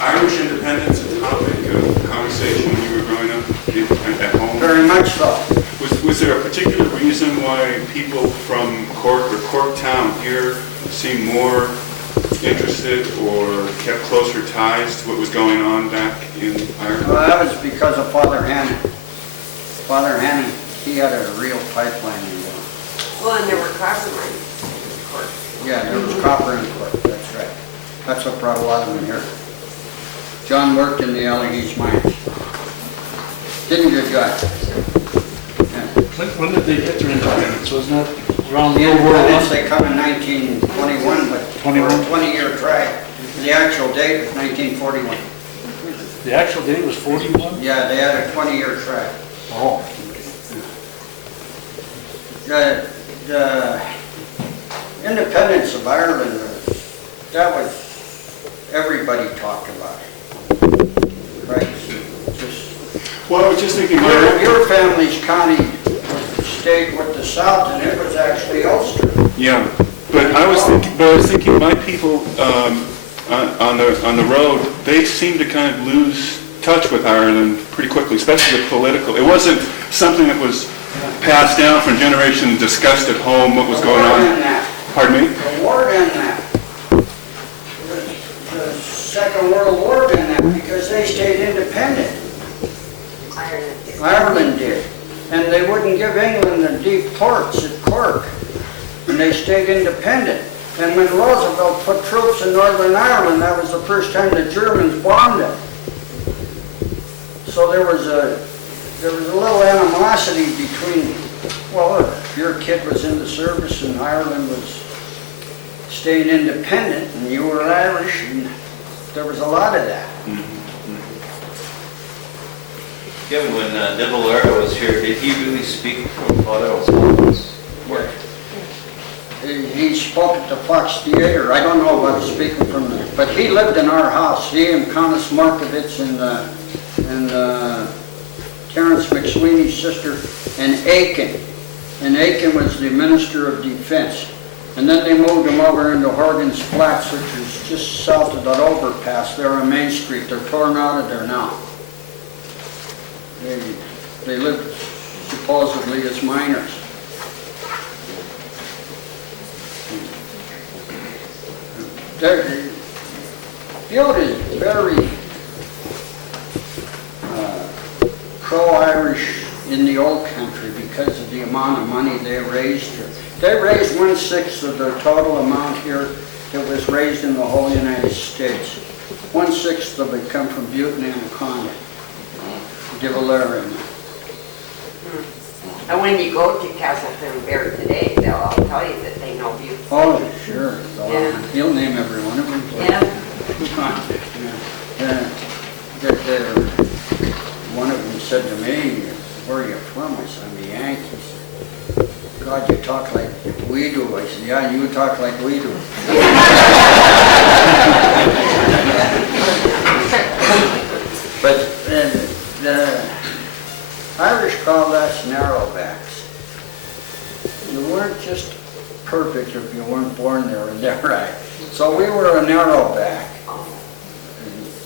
Irish independence a topic of conversation when you were growing up at home? Very much so. Was there a particular reason why people from Cork or Corktown here seemed more interested or kept closer ties to what was going on back in Ireland? Well, that was because of Father Hannon. Father Hannon, he had a real pipeline in there. Well, and there were copper mines, of course. Yeah, there was copper in Cork, that's right. That's what brought a lot of them here. John worked in the Allegheny mines. Did a good job. When did they get their independence? Wasn't that around The World War independence, I? they come in 1921, but for a 20-year track. The actual date was 1941. The actual date was 41? Yeah, they had a 20-year track. Oh. The independence of Ireland, that was, everybody talked about it. Right? Just, Well, I was just thinking, your family's county stayed with the South, and it was actually Ulster. yeah, but I was thinking, my people on the road, they seemed to kind of lose touch with Ireland pretty quickly, especially the political. It wasn't something that was passed down from generation, discussed at home, what was going on. Pardon me? The war in that. The Second World War in that, because they stayed independent. Ireland did. And they wouldn't give England the deep ports at Cork. And they stayed independent. And when Roosevelt put troops in Northern Ireland, that was the first time the Germans bombed it. So there was a little animosity between, well, if your kid was in the service and Ireland was staying independent and you were Irish, and there was a lot of that. Kevin, when De Valera was here, did he really speak from Father Oswald's work? He spoke at the Fox Theater. I don't know about speaking from there, but he lived in our house. He and Countess Markovitz and Terence McSweeney's sister, and Aiken. And Aiken was the Minister of Defense. And then they moved him over into Horgan's Flats, which is just south of that overpass there on Main Street. They're torn out of there now. They lived supposedly as miners. Butte is very pro-Irish in the old country because of the amount of money they raised here. They raised 1/6 of the total amount here that was raised in the whole United States. 1/6 of it come from Butte and Anaconda. De Valera. And when you go to Castleton Bear today, they'll all tell you that they know Butte. Oh, sure. Yeah. He'll name every one of them. Yeah. One of them said to me, "Where are you from?" I said, "I'm the Yankees." "God, you talk like we do." I said, "Yeah, you talk like we do." But the Irish call us narrowbacks. You weren't just perfect if you weren't born there, is that right? So we were a narrowback.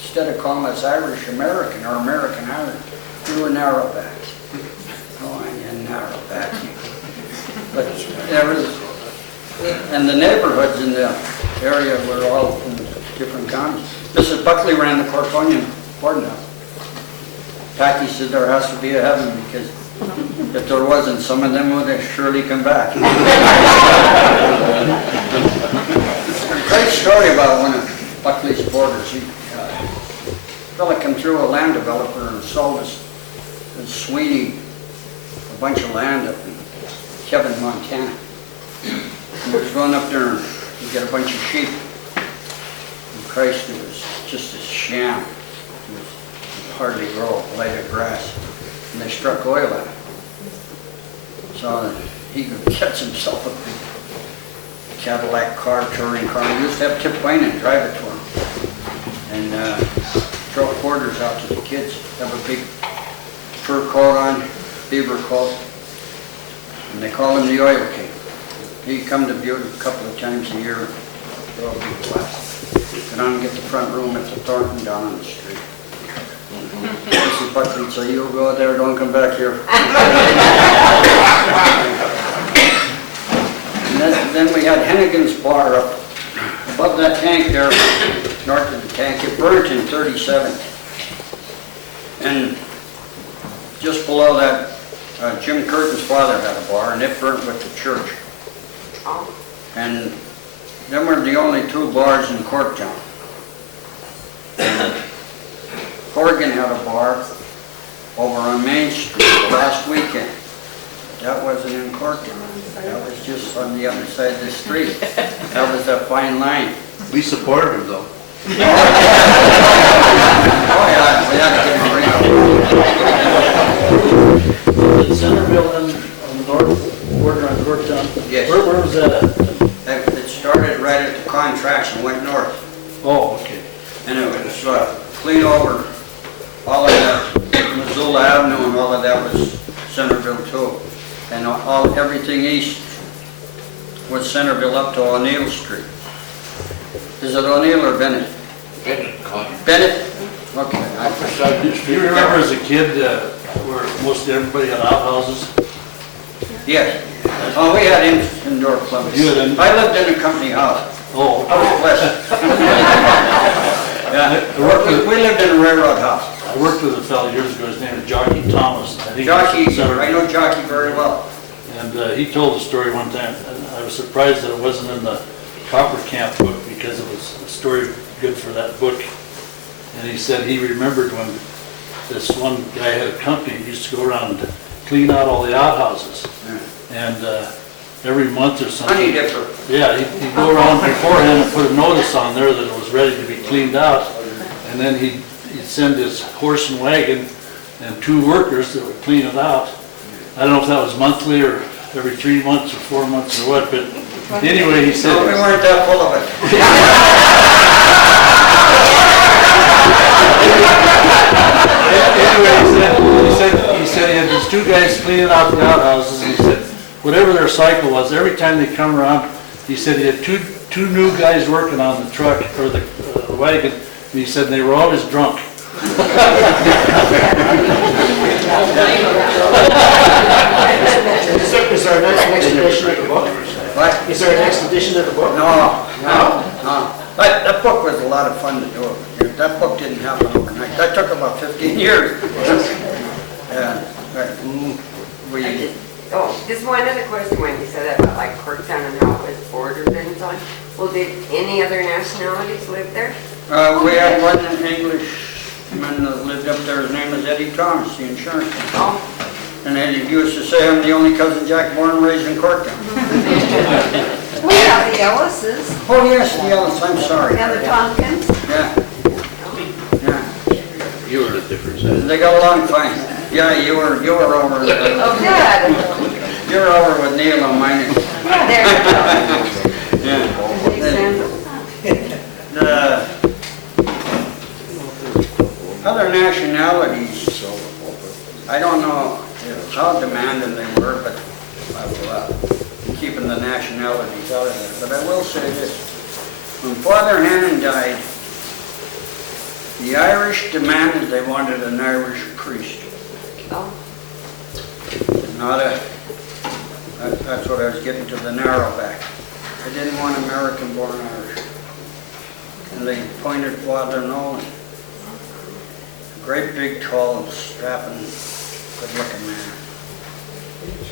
Instead of calling us Irish American or American Irish, we were narrowbacks. Oh, I am narrowback. But there was, and the neighborhoods in the area were all from different counties. Mrs. Buckley ran the Corktown Night. Patty said there has to be a heaven because if there wasn't, some of them would have surely come back. Great story about one of Buckley's boarders. A fella came through, a land developer, and sold us Sweeney a bunch of land up in Kevin, Montana. And he was going up there and get a bunch of sheep. And Christ, it was just a sham. It was hardly grow, a blade of grass. And they struck oil at it. So he gets himself a big Cadillac car, touring car. He used to have Tip Wayne and drive it to him. And throw quarters out to the kids. Have a big fur coat on, beaver coat. And they call him the Oil King. He'd come to Butte a couple of times a year, throw a big blast. Get on and get the front room at the Thornton them down on the street. Mrs. Buckley, so you go there, don't come back here. And then we had Hennigan's Bar up above that tank there, north of the tank. It burnt in 37. And just below that, Jim Curtin's father had a bar, and it burnt with the church. Oh, And them were the only two bars in Corktown. Corrigan had a bar over on Main Street last weekend. That wasn't in Corktown. That was just on the other side of the street. That was a fine line. We supported him though. Oh yeah, we had to give him a ring. The Centerville on the north border on Corktown? Yes. Where was that at? It started right at the contracts and went north. Oh, okay. And it was clean over. All of that, Missoula Avenue and all of that was Centerville too. And everything east was Centerville up to O'Neill Street. Is it O'Neill or Bennett? Bennett? Okay. Do you remember as a kid where most everybody had outhouses? Yes. Oh, we had indoor plumbing. You had I lived in a company house. Oh, I was blessed. Yeah, we lived in a railroad house. I worked with a fellow years ago, his name was Jockey Thomas. I think Jockey, he was from I know Jockey very well. And he told a story one time, and I was surprised that it wasn't in the Copper Camp book because it was a story good for that book. And he said he remembered when this one guy had a company, he used to go around and clean out all the outhouses. And every month or something. Honey dipper. Yeah, he'd go around beforehand and put a notice on there that it was ready to be cleaned out. And then he'd send his horse and wagon and 2 workers that would clean it out. I don't know if that was monthly or every 3 months or 4 months or what, but anyway, he said... No, we weren't that full of it. Anyway, he said he had these 2 guys cleaning out the outhouses, and he said whatever their cycle was, every time they come around, he said he had two new guys working on the truck or the wagon, and he said they were always drunk. Is there an next edition of the book? What? Is there a next edition of the book? No. That book was a lot of fun to do. That book didn't happen overnight. That took about 15 years. Oh, just one other question when you said that about like Corktown and how it was bordered and so on. Well, did any other nationalities live there? We had one Englishman that lived up there. His name was Eddie Thomas, the insurance company. Oh, And then he used to say, I'm the only cousin Jack born and raised in Corktown. We have the Ellises Oh, yes, the Ellis, I'm sorry. and the Tompkins. Yeah, yeah. You were a different side. They got along fine. Yeah, you were over, Oh, good. you're over with Neil on mine. There you Yeah. go. The other nationalities, I don't know how demanding they were, but keeping the nationalities out of there. But I will say this, when Father Hannon died, the Irish demanded they wanted an Irish priest. oh, That's what I was getting to, the narrowback. They didn't want American-born Irish. And they appointed Father Nolan. Great big, tall, strapping, good-looking man.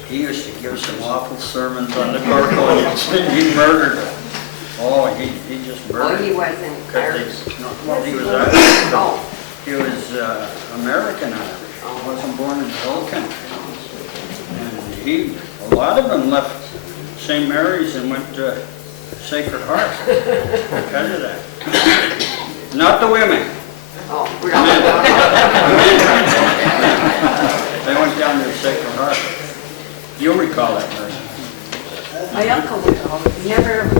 He used to give some awful sermons on the Corktown. He murdered them. Oh, he just oh, murdered he them. wasn't Irish. Well, he was Irish. Oh, He was American Irish. He wasn't born in the Hill Country. And a lot of them left St. Mary's and went to Sacred Heart because of that. Not the women. oh, we're The men. not. They went down to Sacred Heart. You'll recall that, Mary. My uncle would go, he never ever